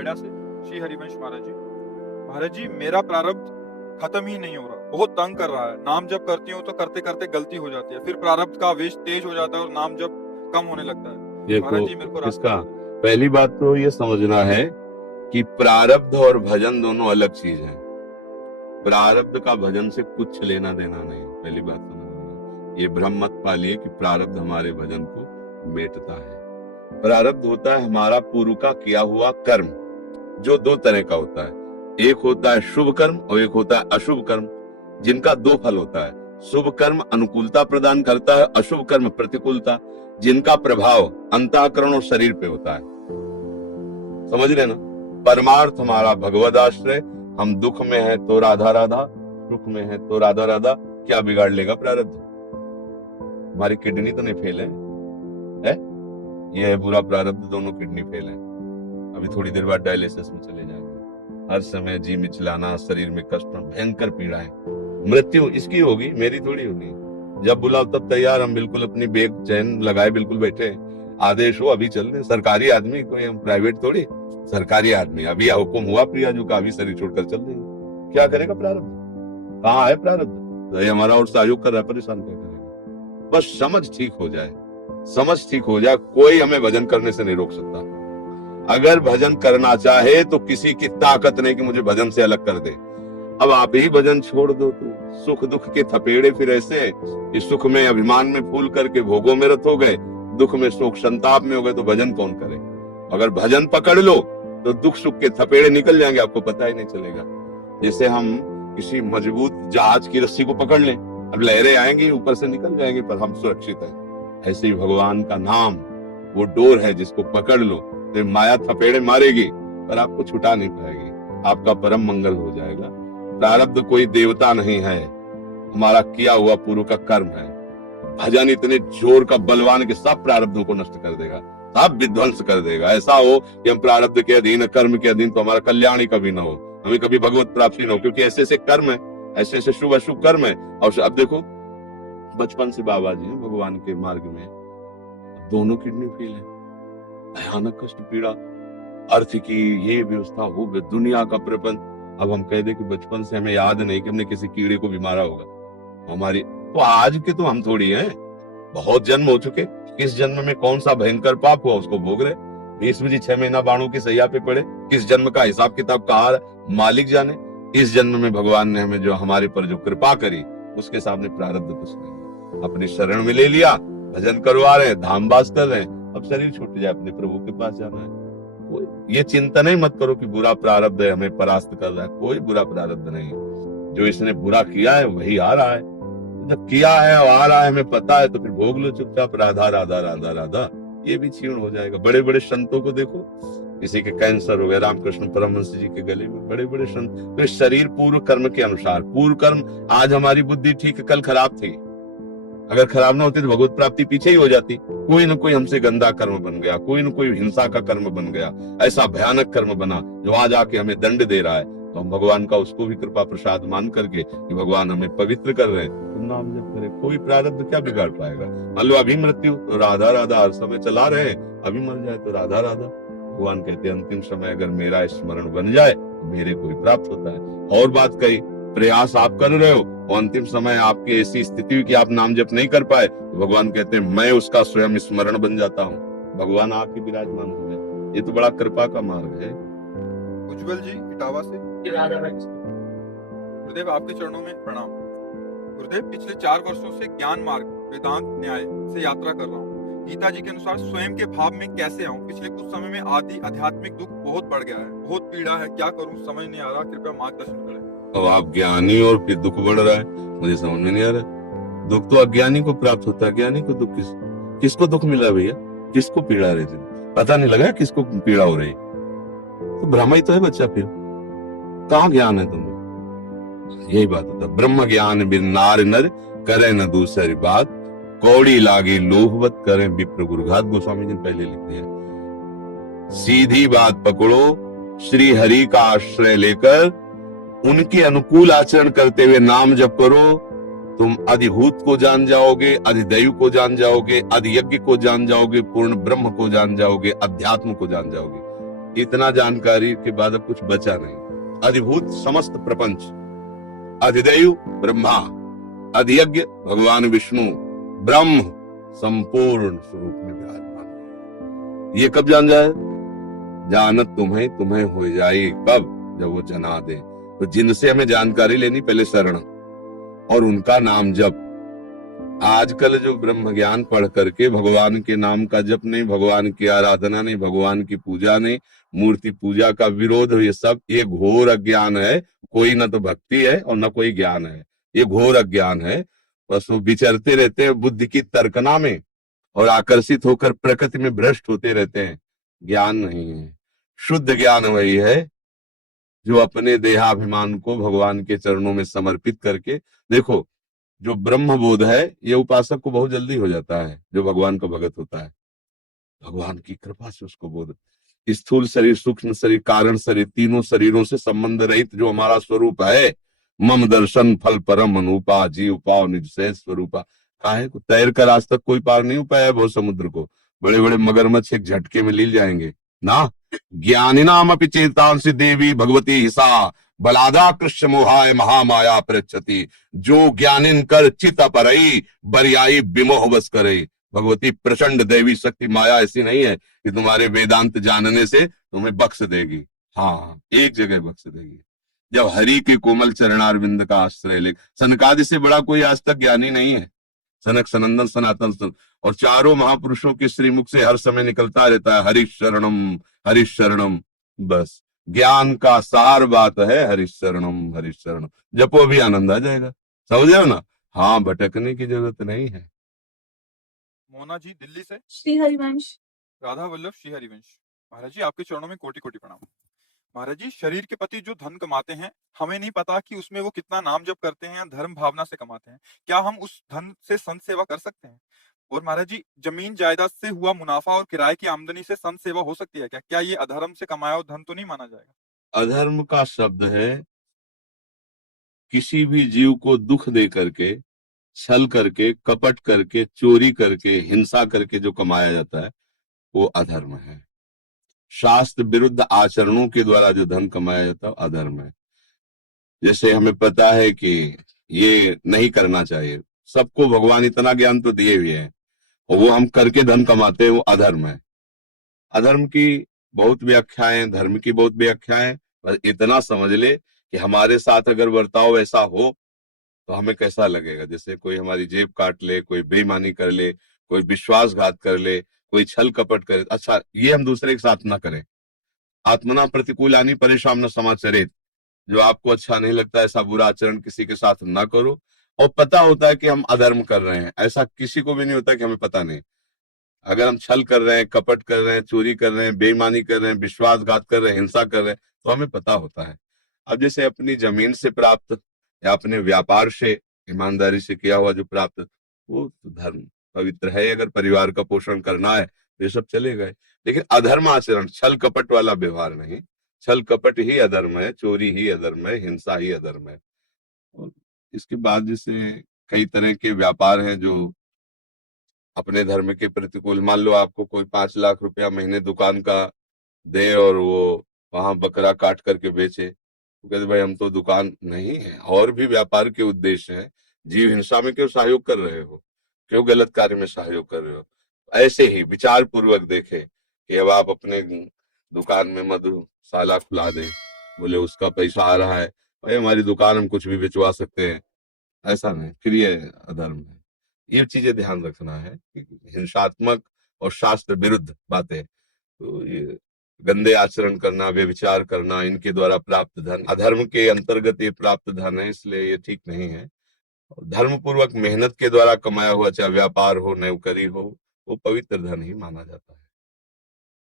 नोएडा से श्री हरिवंश महाराज जी। महाराज जी, मेरा प्रारब्ध खत्म ही नहीं हो रहा, बहुत तंग कर रहा है। नाम जप करती हूँ तो करते करते गलती हो जाती है, फिर प्रारब्ध का आवेश तेज हो जाता है और नाम जप कम होने लगता है। महाराज जी, मेरे को इसका पहली बात तो ये समझना है कि प्रारब्ध और भजन दोनों अलग चीज हैं। प्रारब्ध का भजन से कुछ लेना देना नहीं, पहली बात समझना। ये भ्रम मत पालिए कि प्रारब्ध हमारे भजन को मेटता है। प्रारब्ध होता है हमारा पूर्व का किया हुआ कर्म, जो दो तरह का होता है। एक होता है शुभ कर्म और एक होता है अशुभ कर्म, जिनका दो फल होता है। शुभ कर्म अनुकूलता प्रदान करता है, अशुभ कर्म प्रतिकूलता, जिनका प्रभाव अंतःकरण और शरीर पे होता है। समझ रहे ना? परमार्थ हमारा भगवद आश्रय। हम दुख में है तो राधा राधा, सुख में है तो राधा राधा। क्या बिगाड़ लेगा प्रारब्ध? हमारी किडनी तो नहीं फेल है? ये है बुरा प्रारब्ध, दोनों किडनी फेल है। अभी थोड़ी देर बाद डायलिसिस में चले जाएंगे। हर समय जी मिचलाना, शरीर में कष्ट, भयंकर पीड़ाएं, मृत्यु इसकी होगी, मेरी थोड़ी होगी। जब बुलाओ तब तैयार, हम बिल्कुल अपनी बेग चैन लगाए बिल्कुल बैठे हैं। आदेश हो अभी चल रहे। सरकारी आदमी, कोई हम प्राइवेट थोड़ी। सरकारी आदमी, अभी हुक्म हुआ प्रियाजू का, अभी शरीर छोड़कर चल देंगे। क्या करेगा प्रारब्ध? कहाँ है प्रारब्ध? तो हमारा और सहयोग कर रहा है, परेशान क्या करेगा? बस समझ ठीक हो जाए, समझ ठीक हो जाए। कोई हमें भजन करने से नहीं रोक सकता। अगर भजन करना चाहे तो किसी की ताकत नहीं कि मुझे भजन से अलग कर दे। अब आप ही भजन छोड़ दो तो सुख दुख के थपेड़े फिर ऐसे, इस सुख में अभिमान में फूल करके भोगों में रत हो गए, दुख में शोक संताप में हो गए, तो भजन कौन करे? अगर भजन पकड़ लो तो दुख सुख के थपेड़े निकल जाएंगे, आपको पता ही नहीं चलेगा। जैसे हम किसी मजबूत जहाज की रस्सी को पकड़ लें, अब लहरें आएंगी ऊपर से निकल जाएंगे पर हम सुरक्षित हैं। ऐसे ही भगवान का नाम वो डोर है जिसको पकड़ लो तो माया थपेड़े मारेगी पर आपको छुटा नहीं पाएगी, आपका परम मंगल हो जाएगा। प्रारब्ध कोई देवता नहीं है, हमारा किया हुआ पूर्व का कर्म है। भजन इतने जोर का बलवान के सब प्रारब्धों को नष्ट कर देगा, सब विध्वंस कर देगा। ऐसा हो कि हम प्रारब्ध के अधीन, कर्म के अधीन, तो हमारा कल्याण ही कभी ना हो, हमें कभी भगवत प्राप्ति ना हो, क्योंकि ऐसे ऐसे कर्म है, ऐसे ऐसे शुभ अशुभ कर्म है। और अब देखो, बचपन से बाबा जी हैं भगवान के मार्ग में, दोनों किडनी फेल है, भयानक कष्ट पीड़ा, अर्थ की ये व्यवस्था हो, दुनिया का प्रपंच। अब हम कह दे कि बचपन से हमें याद नहीं कि हमने किसी कीड़े को भी मारा होगा हमारी, तो आज के तो हम थोड़ी हैं, बहुत जन्म हो चुके। किस जन्म में कौन सा भयंकर पाप हुआ उसको भोग रहे। 20 बजे 6 महीना बाणों की सैया पे पड़े, किस जन्म का हिसाब किताब कहा मालिक जाने। इस जन्म में भगवान ने हमें जो हमारे पर जो कृपा करी उसके सामने प्रारब्ध कुछ नहीं। अपनी शरण में ले लिया, भजन करवा रहे हैं, धाम वास कर रहे हैं, अब शरीर छूट जाए, अपने प्रभु के पास जाना है। ये चिंता नहीं मत करो कि बुरा प्रारब्ध है हमें परास्त कर रहा है, कोई बुरा प्रारब्ध नहीं। जो इसने बुरा किया है वही आ रहा है, जब किया है और आ रहा है हमें पता है तो फिर भोग लो चुपचाप, राधा राधा राधा राधा, ये भी क्षीण हो जाएगा। बड़े बड़े संतों को देखो, किसी के कैंसर हो गया, रामकृष्ण परमहंस जी के गले में, बड़े बड़े संत। तो शरीर पूर्व कर्म के अनुसार, पूर्व कर्म, आज हमारी बुद्धि ठीक है, कल खराब थी, अगर खराब ना होती तो भगवत प्राप्ति पीछे ही हो जाती। कोई न कोई हमसे गंदा कर्म बन गया, कोई न कोई हिंसा का कर्म बन गया, ऐसा भयानक कर्म बना जो आज आके हमें दंड दे रहा है, तो हम भगवान का उसको भी कृपा प्रसाद मान करके कि भगवान हमें पवित्र कर रहे हैं, तो नाम जप करें। कोई प्रारब्ध क्या बिगाड़ पाएगा? मान लो अभी मृत्यु तो राधा राधा हर समय चला रहे हैं, अभी मर जाए तो राधा राधा। भगवान कहते हैं अंतिम समय अगर मेरा स्मरण बन जाए मेरे को ही प्राप्त होता है। और बात कही, प्रयास आप कर रहे हो और अंतिम समय आपकी ऐसी स्थिति हुई कि आप नाम जप नहीं कर पाए, तो भगवान कहते हैं मैं उसका स्वयं स्मरण बन जाता हूँ, भगवान आके विराजमान हो जाए। ये तो बड़ा कृपा का मार्ग है। उज्जवल जी इटावा से। गुरुदेव, आपके चरणों में प्रणाम। गुरुदेव, पिछले 4 वर्षों से ज्ञान मार्ग वेदांत न्याय से यात्रा कर रहा हूँ। गीता जी के अनुसार स्वयं के भाव में कैसे आऊं? पिछले कुछ समय में आदि आध्यात्मिक दुख बहुत बढ़ गया है, बहुत पीड़ा है, क्या करूं समझ नहीं आ रहा, कृपया मार्गदर्शन करें। अब आप ज्ञानी और फिर दुख बढ़ रहा है, मुझे समझ में नहीं आ रहा। दुख तो अज्ञानी को प्राप्त होता है, ज्ञानी को दुख किसको दुख मिला भैया? किसको पीड़ा रही थी? पता नहीं लगा किसको पीड़ा हो रही, तो भ्रम ही तो है बच्चा। फिर कहाँ ज्ञान है तुम्हें? यही बात होता है, ब्रह्म ज्ञान बिन नार नर करे न दूसरी बात, कौड़ी लागी लोभवत करें विप्र गुरुघात। गोस्वामी जी ने पहले लिख दिया। सीधी बात पकड़ो, श्री हरि का आश्रय लेकर उनके अनुकूल आचरण करते हुए नाम जप करो, तुम अधिभूत को जान जाओगे, अधिदैव को जान जाओगे, अधियज्ञ को जान जाओगे, पूर्ण ब्रह्म को जान जाओगे, अध्यात्म को जान जाओगे। इतना जानकारी के बाद अब कुछ बचा नहीं। अधिभूत समस्त प्रपंच, अधिदैव ब्रह्मा, अधियज्ञ भगवान विष्णु, ब्रह्म संपूर्ण स्वरूप में विराजमान। ये कब जान जाए? जानत तुम्हें तुम्हें हो जाए कब? जब वो जना दे। तो जिनसे हमें जानकारी लेनी, पहले शरण और उनका नाम जप। आजकल जो ब्रह्म ज्ञान पढ़ करके भगवान के नाम का जप नहीं, भगवान की आराधना नहीं, भगवान की पूजा नहीं, मूर्ति पूजा का विरोध, ये सब ये घोर अज्ञान है। कोई न तो भक्ति है और न कोई ज्ञान है, ये घोर अज्ञान है। बस वो विचरते रहते हैं बुद्धि की तर्कना में और आकर्षित होकर प्रकृति में भ्रष्ट होते रहते हैं। ज्ञान नहीं है। शुद्ध ज्ञान वही है जो अपने देहाभिमान को भगवान के चरणों में समर्पित करके, देखो जो ब्रह्म बोध है ये उपासक को बहुत जल्दी हो जाता है, जो भगवान का भगत होता है। भगवान की कृपा से उसको बोध, स्थूल शरीर, सूक्ष्म शरीर, कारण शरीर, तीनों शरीरों से संबंध रहित जो हमारा स्वरूप है, मम दर्शन फल परम अनुपा, जीव पाव निज से स्वरूपा। काहे को तैर कर आज तक कोई पार नहीं हो पाया है बहुत समुद्र को। बड़े बड़े मगरमच्छ एक झटके में लील जाएंगे ना। ज्ञानिनाम अपि चेतांसि देवी भगवती हिसा, बलादा कृष्ण मोहाय महामाया प्रच्छति। जो ज्ञानिन कर चित अपरई, बरियाई विमोह बस करई। भगवती प्रचंड देवी शक्ति माया ऐसी नहीं है कि तुम्हारे वेदांत जानने से तुम्हें बख्श देगी। हाँ, एक जगह बख्श देगी, जब हरि के कोमल चरणारविंद का आश्रय ले। सनकादि से बड़ा कोई आज तक ज्ञानी नहीं है। सनक, सनंदन, सनातन और चारों महापुरुषों के श्रीमुख से हर समय निकलता रहता है हरि शरणम, हरि शरणम। बस ज्ञान का सार बात है हरि शरणम, हरि शरणम। जपो भी आनंद आ जाएगा, समझे ना। हाँ, भटकने की जरूरत नहीं है। मोना जी दिल्ली से। श्री हरिवंश। राधा वल्लभ श्री हरिवंश। महाराज जी आपके चरणों में कोटि कोटि प्रणाम। महाराज जी, शरीर के प्रति जो धन कमाते हैं, हमें नहीं पता कि उसमें वो कितना नाम जप करते हैं या धर्म भावना से कमाते हैं। क्या हम उस धन से संत सेवा कर सकते हैं? और महाराज जी, जमीन जायदाद से हुआ मुनाफा और किराए की आमदनी से संत सेवा हो सकती है क्या? क्या ये अधर्म से कमाया हुआ धन तो नहीं माना जाएगा? अधर्म का शब्द है किसी भी जीव को दुख दे करके, छल करके, कपट करके, चोरी करके, हिंसा करके जो कमाया जाता है वो अधर्म है। शास्त्र विरुद्ध आचरणों के द्वारा जो धन कमाया जाता है अधर्म है। जैसे हमें पता है कि ये नहीं करना चाहिए, सबको भगवान इतना ज्ञान तो दिए हुए हैं और वो हम करके धन कमाते हैं, वो अधर्म है। अधर्म की बहुत व्याख्याएं, धर्म की बहुत व्याख्याएं। बस इतना समझ ले कि हमारे साथ अगर बर्ताव ऐसा हो तो हमें कैसा लगेगा। जैसे कोई हमारी जेब काट ले, कोई बेईमानी कर ले, कोई विश्वासघात कर ले, कोई छल कपट करे। अच्छा, ये हम दूसरे के साथ ना करें। आत्मना प्रतिकूलानि परेशान न समाचरित। जो आपको अच्छा नहीं लगता ऐसा बुरा आचरण किसी के साथ ना करो। और पता होता है कि हम अधर्म कर रहे हैं, ऐसा किसी को भी नहीं होता कि हमें पता नहीं। अगर हम छल कर रहे हैं, कपट कर रहे हैं, चोरी कर रहे हैं, बेईमानी कर रहे हैं, विश्वासघात कर रहे हैं, हिंसा कर रहे हैं, तो हमें पता होता है। अब जैसे अपनी जमीन से प्राप्त या अपने व्यापार से ईमानदारी से किया हुआ जो प्राप्त, वो तो धर्म पवित्र है। अगर परिवार का पोषण करना है तो ये सब चले गए। लेकिन अधर्म आचरण, छल कपट वाला व्यवहार नहीं। छल कपट ही अधर्म है, चोरी ही अधर्म है, हिंसा ही अधर्म है। और इसके बाद जैसे कई तरह के व्यापार हैं जो अपने धर्म के प्रतिकूल। मान लो आपको कोई 5 लाख रुपया महीने दुकान का दे और वो वहां बकरा काट करके बेचे, तो कहते भाई हम तो दुकान नहीं है, और भी व्यापार के उद्देश्य हैं। जीव हिंसा में क्यों सहयोग कर रहे हो, क्यों गलत कार्य में सहयोग कर रहे हो? ऐसे ही विचार पूर्वक देखे कि अब आप अपने दुकान में मधुशाला खुला दे, बोले उसका पैसा आ रहा है, भाई हमारी दुकान हम कुछ भी बेचवा सकते हैं, ऐसा नहीं, फिर ये अधर्म है। ये चीजें ध्यान रखना है कि हिंसात्मक और शास्त्र विरुद्ध बातें, तो ये गंदे आचरण करना, व्यभिचार करना, इनके द्वारा प्राप्त धन अधर्म के अंतर्गत ये प्राप्त धन है, इसलिए ये ठीक नहीं है। धर्म पूर्वक मेहनत के द्वारा कमाया हुआ चाहे व्यापार हो, नौकरी हो, वो पवित्र धन ही माना जाता है।